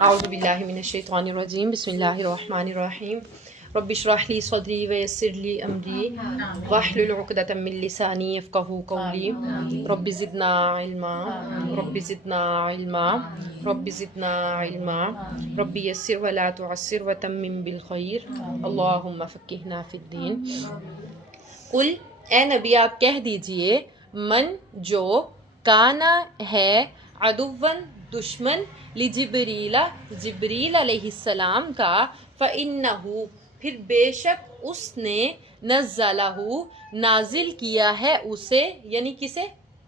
اعوذ باللہ من الشیطان الرجیم بسم اللہ الرحمن الرحیم رب اشرح لی صدری ویسر لی امری واحلل عقدۃ من لسانی یفقہوا قولی رب زدنا علما رب زدنا علما رب زدنا علما رب یسر ولا تعسر وتمم بالخیر اللہم فقہنا فی الدین۔ قل اے نبی آپ کہہ دیجئے، من جو کانا ہے عدوًا دشمن لجبریل جبریل علیہ السلام کا، فإنہ پھر بے شک اس نے نزلہ نازل کیا ہے اسے، یعنی کسے؟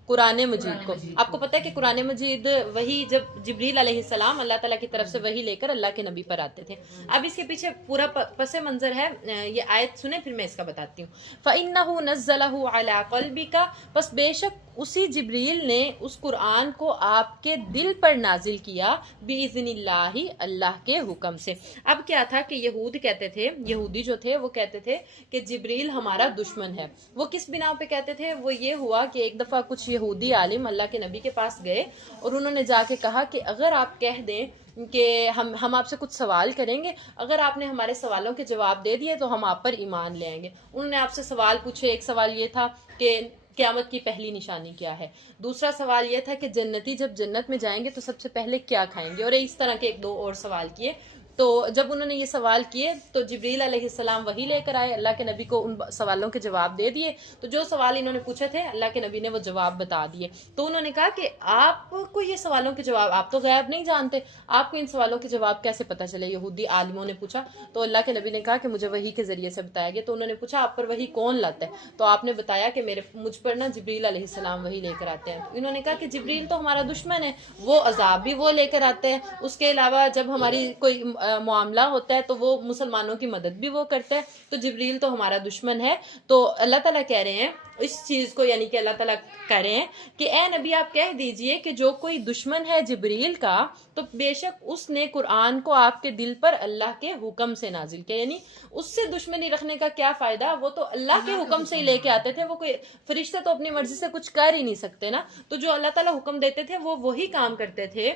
قرآن مجید کو۔ آپ کو پتہ ہے کہ قرآن مجید وہی جب جبریل علیہ السلام اللہ تعالیٰ کی طرف سے وہی لے کر اللہ کے نبی پر آتے تھے۔ اب اس کے پیچھے پورا پس منظر ہے، یہ آیت سنیں پھر میں اس کا بتاتی ہوں۔ فَإِنَّهُ نَزَّلَهُ عَلَىٰ قَلْبِكَ، پس بے شک اسی جبریل نے اس قرآن کو آپ کے دل پر نازل کیا، بِإِذْنِ اللَّهِ اللہ کے حکم سے۔ اب کیا تھا کہ یہودی جو تھے وہ کہتے تھے کہ جبریل ہمارا دشمن ہے۔ وہ کس بنا پہ کہتے تھے؟ وہ یہ ہوا کہ ایک دفعہ کچھ یہودی عالم اللہ کے نبی کے پاس گئے اور انہوں نے جا کے کہا کہ اگر آپ کہہ دیں کہ ہم آپ سے کچھ سوال کریں گے، اگر آپ نے ہمارے سوالوں کے جواب دے دیے تو ہم آپ پر ایمان لے آئیں گے۔ انہوں نے آپ سے سوال پوچھے، ایک سوال یہ تھا کہ قیامت کی پہلی نشانی کیا ہے، دوسرا سوال یہ تھا کہ جنتی جب جنت میں جائیں گے تو سب سے پہلے کیا کھائیں گے، اور اس طرح کے ایک دو اور سوال کیے۔ تو جب انہوں نے یہ سوال کیے تو جبریل علیہ السلام وہی لے کر آئے، اللہ کے نبی کو ان سوالوں کے جواب دے دیے۔ تو جو سوال انہوں نے پوچھے تھے اللہ کے نبی نے وہ جواب بتا دیے۔ تو انہوں نے کہا کہ آپ کو یہ سوالوں کے جواب، آپ تو غیب نہیں جانتے، آپ کو ان سوالوں کے جواب کیسے پتہ چلے؟ یہودی عالموں نے پوچھا۔ تو اللہ کے نبی نے کہا کہ مجھے وحی کے ذریعے سے بتایا گیا۔ تو انہوں نے پوچھا آپ پر وحی کون لاتا ہے؟ تو آپ نے بتایا کہ مجھ پر نا جبریل علیہ السلام وحی لے کر آتے ہیں۔ انہوں نے کہا کہ جبریل تو ہمارا دشمن ہے، وہ عذاب بھی وہ لے کر آتے ہیں، اس کے علاوہ جب ہماری کوئی معاملہ ہوتا ہے تو وہ مسلمانوں کی مدد بھی وہ کرتا ہے، تو جبریل تو ہمارا دشمن ہے۔ تو اللہ تعالیٰ کہہ رہے ہیں اس چیز کو، یعنی کہ اللہ تعالیٰ کہہ رہے ہیں کہ اے نبی آپ کہہ دیجئے کہ جو کوئی دشمن ہے جبریل کا، تو بے شک اس نے قرآن کو آپ کے دل پر اللہ کے حکم سے نازل کیا۔ یعنی اس سے دشمنی رکھنے کا کیا فائدہ، وہ تو اللہ کے حکم سے ہی لے کے آتے تھے، وہ کوئی فرشتے تو اپنی مرضی سے کچھ کر ہی نہیں سکتے نا۔ تو جو اللہ تعالیٰ حکم دیتے تھے وہ وہی کام کرتے تھے،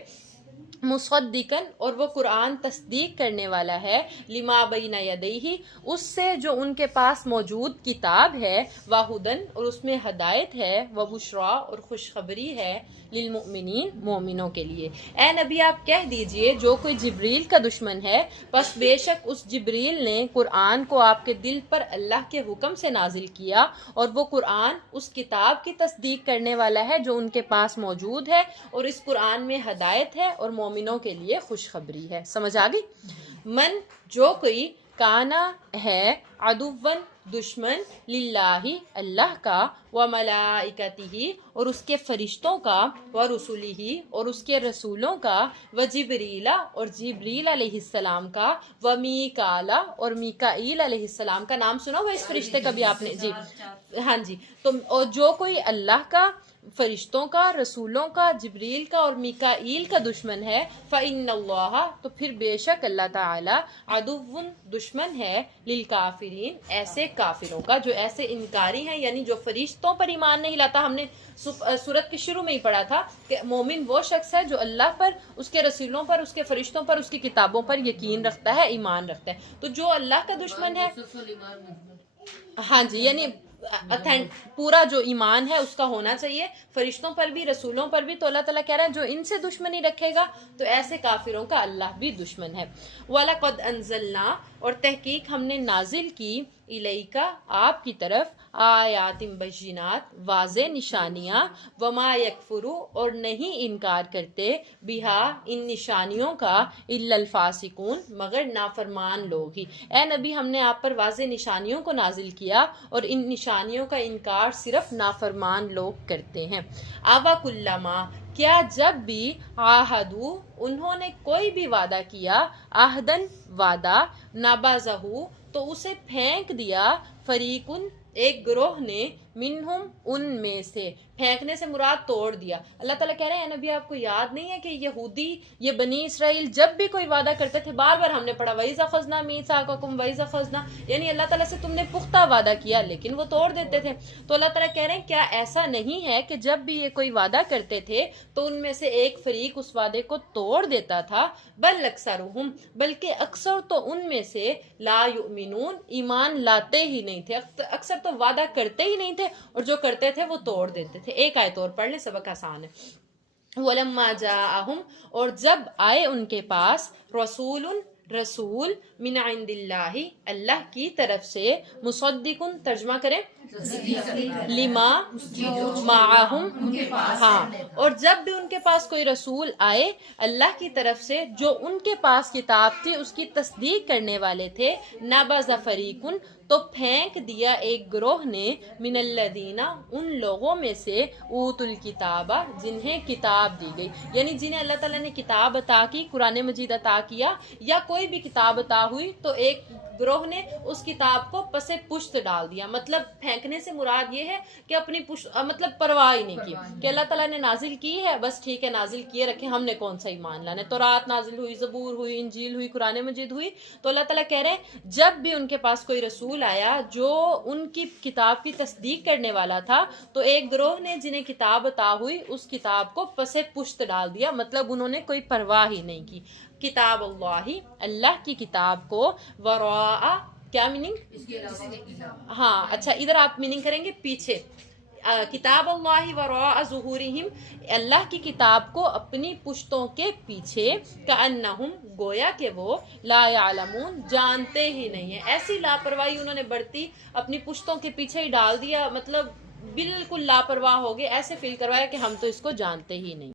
مصدقاً، اور وہ قرآن تصدیق کرنے والا ہے، لما بین یدیہ، اس سے جو ان کے پاس موجود کتاب ہے، وہدن، اور اس میں ہدایت ہے، وبشرا، اور خوشخبری ہے، للمؤمنین، مومنوں کے لیے۔ اے نبی آپ کہہ دیجئے جو کوئی جبریل کا دشمن ہے، پس بے شک اس جبریل نے قرآن کو آپ کے دل پر اللہ کے حکم سے نازل کیا، اور وہ قرآن اس کتاب کی تصدیق کرنے والا ہے جو ان کے پاس موجود ہے، اور اس قرآن میں ہدایت ہے اور مومنوں کے لیے خوشخبری ہے۔ سمجھ آ گئی؟ من جو کوئی کانا ہے عدوًا دشمن للہ اللہ کا، وملائکتہ اور اس کے فرشتوں کا، ورسلہ اور اس کے رسولوں کا، وجبریل اور جبریل علیہ السلام کا، ومیکال اور میکائیل علیہ السلام کا۔ نام سنا ہوا اس فرشتے کا بھی آپ نے؟ جی ہاں جی۔ تو اور جو کوئی اللہ کا، فرشتوں کا، رسولوں کا، جبریل کا اور میکائیل کا دشمن ہے، فإن اللہ تو پھر بے شک اللہ تعالی، عدو دشمن ہے، للکافرین ایسے کافروں کا جو ایسے انکاری ہیں، یعنی جو فرشتوں پر ایمان نہیں لاتا۔ ہم نے سورت کے شروع میں ہی پڑھا تھا کہ مومن وہ شخص ہے جو اللہ پر، اس کے رسولوں پر، اس کے فرشتوں پر، اس کی کتابوں پر یقین رکھتا ہے، ایمان رکھتا ہے۔ تو جو اللہ کا دشمن ہے، ہاں جی، یعنی پورا جو ایمان ہے اس کا ہونا چاہیے، فرشتوں پر بھی، رسولوں پر بھی۔ تو اللہ تعالیٰ کہہ رہا ہے جو ان سے دشمنی رکھے گا تو ایسے کافروں کا اللہ بھی دشمن ہے۔ وَلَقَدْ أَنزَلْنَا اور تحقیق ہم نے نازل کی، الیکا آپ کی طرف، آیات بینات واضح نشانیاں، وما یکفر اور نہیں انکار کرتے، بہا ان نشانیوں کا، الا الفاسقون مگر نافرمان لوگ ہی۔ اے نبی ہم نے آپ پر واضح نشانیوں کو نازل کیا اور ان نشانیوں کا انکار صرف نافرمان لوگ کرتے ہیں۔ آوا کلما کیا جب بھی، عاہدو انہوں نے کوئی بھی وعدہ کیا، عہدن وعدہ، نبذہ تو اسے پھینک دیا، فریقن ایک گروہ نے، منہم ان میں سے، پھینکنے سے مراد توڑ دیا۔ اللہ تعالیٰ کہہ رہے ہیں نبی آپ کو یاد نہیں ہے کہ یہودی یہ بنی اسرائیل جب بھی کوئی وعدہ کرتے تھے، بار بار ہم نے پڑھا وَإِذْ أَخَذْنَا مِيثَاقَكُمْ وَإِذْ أَخَذْنَا، یعنی اللہ تعالیٰ سے تم نے پختہ وعدہ کیا لیکن وہ توڑ دیتے تھے۔ تو اللہ تعالیٰ کہہ رہے ہیں کیا ایسا نہیں ہے کہ جب بھی یہ کوئی وعدہ کرتے تھے تو ان میں سے ایک فریق اس وعدے کو توڑ دیتا تھا، بل اکثرہم، بلکہ اکثر تو ان میں سے لا یؤمنون، ایمان لاتے ہی نہیں تھے، اکثر تو وعدہ کرتے ہی نہیں تھے اور جو کرتے تھے وہ توڑ دیتے تھے۔ ایک آیت اور پڑھ لیں، سبق آسان ہے۔ وَلَمَّا جَاءَهُمْ، اور جب آئے ان کے پاس، رسول من عند اللہ، اللہ کی طرف سے، مصدقن، ترجمہ کریں لما معہم، ہاں، اور جب بھی ان کے پاس کوئی رسول آئے اللہ کی طرف سے جو ان کے پاس کتاب تھی اس کی تصدیق کرنے والے تھے، نبذ فریقن، تو پھینک دیا ایک گروہ نے، من الذین، ان لوگوں میں سے، اوت الکتاب، جنہیں کتاب دی گئی، یعنی جنہیں اللہ تعالیٰ نے کتاب عطا کی، قرآن مجید عطا کیا یا کوئی بھی کتاب عطا ہوئی تو ایک گروہ نے اس کتاب کو پس پشت ڈال دیا۔ مطلب پھینکنے سے مراد یہ ہے کہ اپنی مطلب پرواہ ہی نہیں کی کہ اللہ تعالیٰ نے نازل کی ہے، بس ٹھیک ہے نازل کیے رکھے، ہم نے کون سا ایمان لانا ہے۔ تورات نازل ہوئی، زبور ہوئی، انجیل ہوئی، قرآن مجید ہوئی، تو اللہ تعالیٰ کہہ رہے ہیں جب بھی ان کے پاس کوئی رسول آیا جو ان کی کتاب کی تصدیق کرنے والا تھا تو ایک گروہ نے جنہیں کتاب عطا ہوئی اس کتاب کو پس پشت ڈال دیا، مطلب انہوں نے کوئی پرواہ ہی نہیں کی۔ کتاب اللہ، اللہ کی کتاب کو، وراء، کیا میننگ؟ ہاں اچھا، ادھر آپ میننگ کریں گے پیچھے، کتاب اللہ وراء ظہورہم، اللہ کی کتاب کو اپنی پشتوں کے پیچھے، کأنہم، گویا کہ وہ، لا یعلمون، جانتے ہی نہیں ہیں۔ ایسی لاپرواہی انہوں نے برتی، اپنی پشتوں کے پیچھے ہی ڈال دیا، مطلب بالکل لاپرواہ ہو گئے، ایسے فیل کروایا کہ ہم تو اس کو جانتے ہی نہیں۔